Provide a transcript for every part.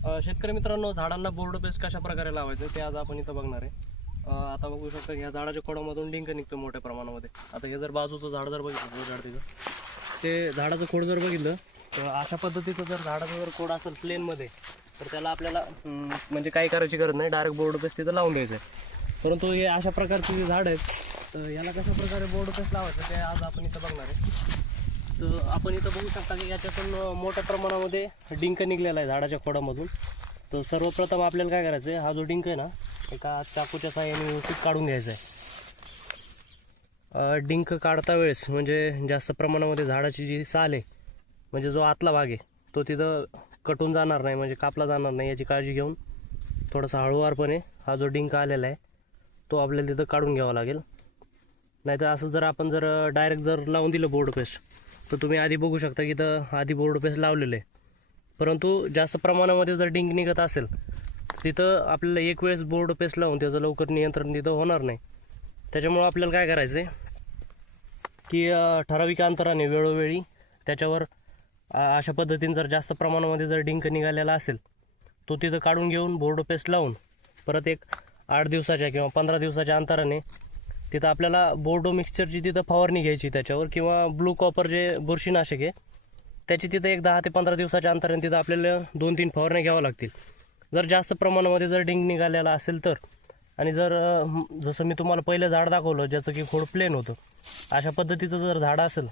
शेतकरी मित्रांनो, झाडांना बोर्ड पेस्ट कशा प्रकारे लावायचं ते आज आपण इथं बघणार आहे. आता बघू शकता ह्या झाडाच्या खोडामधून डिंक निघतो मोठ्या प्रमाणामध्ये. आता हे जर बाजूचं झाड जर बघितलं, झाड तिथं ते झाडाचं खोड जर बघितलं तर अशा पद्धतीचं जर झाडाचं जर खोड असेल प्लेनमध्ये, तर त्याला आपल्याला म्हणजे काही करायची गरज नाही, डायरेक्ट बोर्ड पेस्ट तिथं लावून द्यायचं आहे. परंतु हे अशा प्रकारचे जे झाड आहेत, तर याला कशा प्रकारे बोर्ड पेस्ट लावायचं ते आज आपण इथं बघणार आहे. तर आपण इथं बघू शकता की याच्यातून मोठ्या प्रमाणामध्ये डिंक निघलेला आहे झाडाच्या खोडामधून. तर सर्वप्रथम आपल्याला काय करायचं आहे, हा जो डिंक आहे ना, एका चाकूच्या साहाय्याने व्यवस्थित काढून घ्यायचा आहे. डिंक काढता वेळेस म्हणजे जास्त प्रमाणामध्ये झाडाची जी साल आहे, म्हणजे जो आतला भाग आहे, तो तिथं कटून जाणार नाही, म्हणजे कापला जाणार नाही, याची काळजी घेऊन थोडासा हळूवारपणे हा जो डिंक आलेला आहे तो आपल्याला तिथं काढून घ्यावा लागेल. नाहीतर असं जर आपण जर डायरेक्ट जर लावून दिलं बोर्ड पेस्ट, तर तुम्ही आधी बघू शकता की इथं आधी बोर्ड पेस्ट लावलेलं आहे, परंतु जास्त प्रमाणामध्ये जर डिंक निघत असेल तिथं आपल्याला एक वेळेस बोर्ड पेस्ट लावून त्याचं लवकर नियंत्रण तिथं होणार नाही. त्याच्यामुळं आपल्याला काय करायचं आहे की ठराविक अंतराने वेळोवेळी त्याच्यावर अशा पद्धतीने जर जास्त प्रमाणामध्ये जर डिंक निघालेला असेल तो तिथं काढून घेऊन बोर्ड पेस्ट लावून परत एक 8 दिवसाच्या किंवा 15 दिवसाच्या अंतराने तिथं आपल्याला बोर्डो मिक्सचरची तिथं फवारणी घ्यायची त्याच्यावर, किंवा ब्लू कॉपर जे बुरशीनाशक आहे त्याची तिथं एक 10 ते 15 दिवसाच्या अंतराने तिथं आपल्याला 2-3 फवारण्या घ्याव्या लागतील जर जास्त प्रमाणामध्ये जर डिंक निघालेला असेल तर. आणि जर जसं मी तुम्हाला पहिलं झाड दाखवलं ज्याचं की खोड प्लेन होतं, अशा पद्धतीचं जर झाड असेल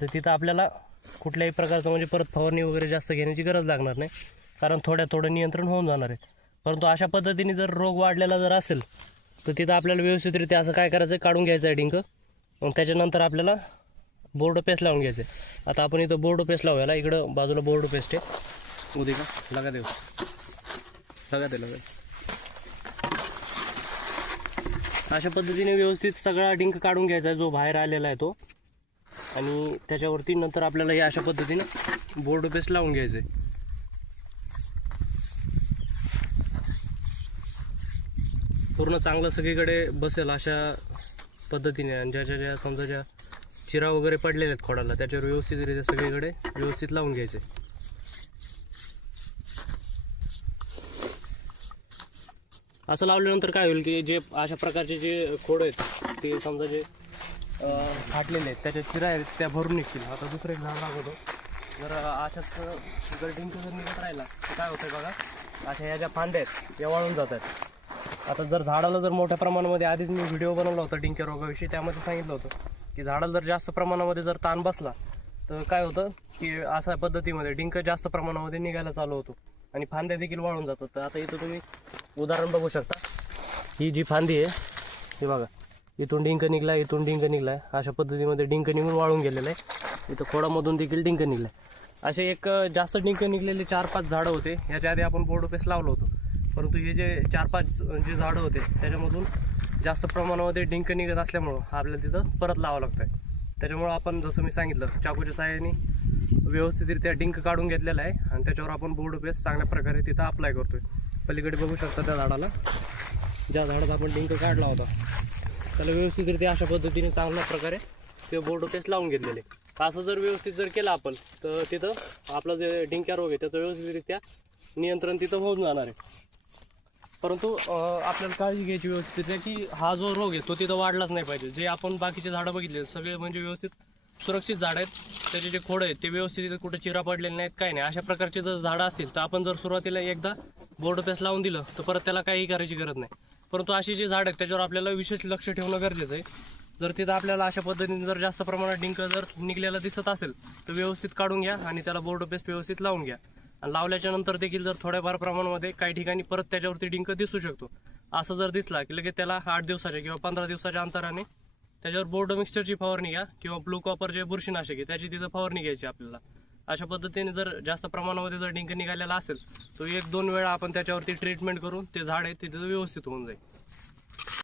तर तिथं आपल्याला कुठल्याही प्रकारचं म्हणजे परत फवारणी वगैरे जास्त घेण्याची गरज लागणार नाही, कारण थोडं नियंत्रण होऊन जाणार आहे. परंतु अशा पद्धतीने जर रोग वाढलेला जर असेल तर तिथं आपल्याला व्यवस्थितरित्या असं काय करायचं आहे, काढून घ्यायचं आहे डिंक, मग त्याच्यानंतर आपल्याला बोर्ड पेस्ट लावून घ्यायचं आहे. आता आपण इथं बोर्ड पेस्ट लावूयाला, इकडं बाजूला बोर्ड पेस्ट आहे, उद्या का लगा देऊ लगा दे. अशा पद्धतीने व्यवस्थित सगळा डिंक काढून घ्यायचा आहे जो बाहेर आलेला आहे तो, आणि त्याच्यावरती नंतर आपल्याला हे अशा पद्धतीने बोर्ड पेस्ट लावून घ्यायचं आहे. पूर्ण चांगलं सगळीकडे बसेल अशा पद्धतीने, आणि ज्या समजा ज्या चिरा वगैरे पडलेले आहेत खोडाला त्याच्यावर व्यवस्थितरित्या सगळीकडे व्यवस्थित लावून घ्यायचे. असं लावल्यानंतर काय होईल की जे अशा प्रकारचे जे खोड आहेत ते समजा जे फाटलेले आहेत त्याच्या चिरा आहेत त्या भरून निघतील. आता दुसरं एक झाड लागवतो, जर अशाच जर डिंक जर निघत राहिला तर काय होतं बघा, अशा ह्या ज्या फांद्या आहेत या वाळून जात आहेत. आता जर झाडाला जर मोठ्या प्रमाणामध्ये, आधीच मी व्हिडिओ बनवला होता डिंक रोगाविषयी, त्यामध्ये सांगितलं होतं की झाडाला जर जास्त प्रमाणामध्ये जर ताण बसला तर काय होतं की अशा पद्धतीमध्ये डिंक जास्त प्रमाणामध्ये निघायला चालू होतो आणि फांद्या देखील वाळून जातात. तर आता इथं तुम्ही उदाहरण बघू शकता, ही जी फांदी आहे हे बघा, इथून डिंक निघला, इथून डिंक निघला आहे, अशा पद्धतीमध्ये डिंक निघून वाळून गेलेलं आहे. इथं खोडामधून देखील डिंक निघलं आहे. असे एक जास्त डिंक निघलेले 4-5 झाडं होते, ह्याच्या आधी आपण बोर्ड पेस्ट लावलं होतं, परंतु हे जे 4-5 जे झाडं होते त्याच्यामधून जास्त प्रमाणामध्ये डिंक निघत असल्यामुळं आपल्याला तिथं परत लावावं लागतं आहे. त्याच्यामुळं आपण जसं मी सांगितलं चाकूच्या साहाय्याने व्यवस्थितरित्या डिंक काढून घेतलेला आहे आणि त्याच्यावर आपण बोर्ड पेस्ट चांगल्या प्रकारे तिथं अप्लाय करतोय. पलीकडे बघू शकता त्या झाडाला, ज्या झाडात आपण डिंक काढला होता त्याला व्यवस्थितरित्या अशा पद्धतीने चांगल्या प्रकारे ते बोर्ड पेस्ट लावून घेतलेले. असं जर व्यवस्थित जर केलं आपण तर तिथं आपला जे डिंक्या रोग आहे त्याचं व्यवस्थितरित्या नियंत्रण तिथं होऊन जाणार आहे. परंतु आपल्याला काळजी घ्यायची व्यवस्थित की हा जो रोग आहे तो तिथं वाढलाच नाही पाहिजे. जे आपण बाकीचे झाडं बघितले सगळे म्हणजे व्यवस्थित सुरक्षित झाड आहेत, त्याचे जे खोड आहेत ते व्यवस्थित कुठे चिरा पडलेले नाहीत, काही नाही. अशा प्रकारचे जर झाडं असतील तर आपण जर सुरुवातीला एकदा बोर्ड पेस्ट लावून दिलं तर परत त्याला काही करायची गरज नाही. परंतु अशी जी झाड आहेत त्याच्यावर आपल्याला विशेष लक्ष ठेवणं गरजेचं आहे. जर तिथं आपल्याला अशा पद्धतीने जर जास्त प्रमाणात डिंक जर निघलेला दिसत असेल तर व्यवस्थित काढून घ्या आणि त्याला बोर्ड पेस्ट व्यवस्थित लावून घ्या. आणि लावल्याच्या नंतर देखील जर थोड्याफार प्रमाणामध्ये काही ठिकाणी परत त्याच्यावरती डिंक दिसू शकतो, असं जर दिसला की लगेच त्याला 8 दिवसाच्या किंवा 15 दिवसाच्या अंतराने त्याच्यावर बोर्ड मिक्सचरची फवारणी घ्या, किंवा ब्लू कॉपर जे बुरशीनाशक आहे त्याची तिथं फवारणी घ्यायची आपल्याला. अशा पद्धतीने जर जास्त प्रमाणामध्ये जर डिंक निघालेला असेल तर 1-2 वेळा आपण त्याच्यावरती ट्रीटमेंट करून ते झाड आहे तिथं व्यवस्थित होऊन जाईल.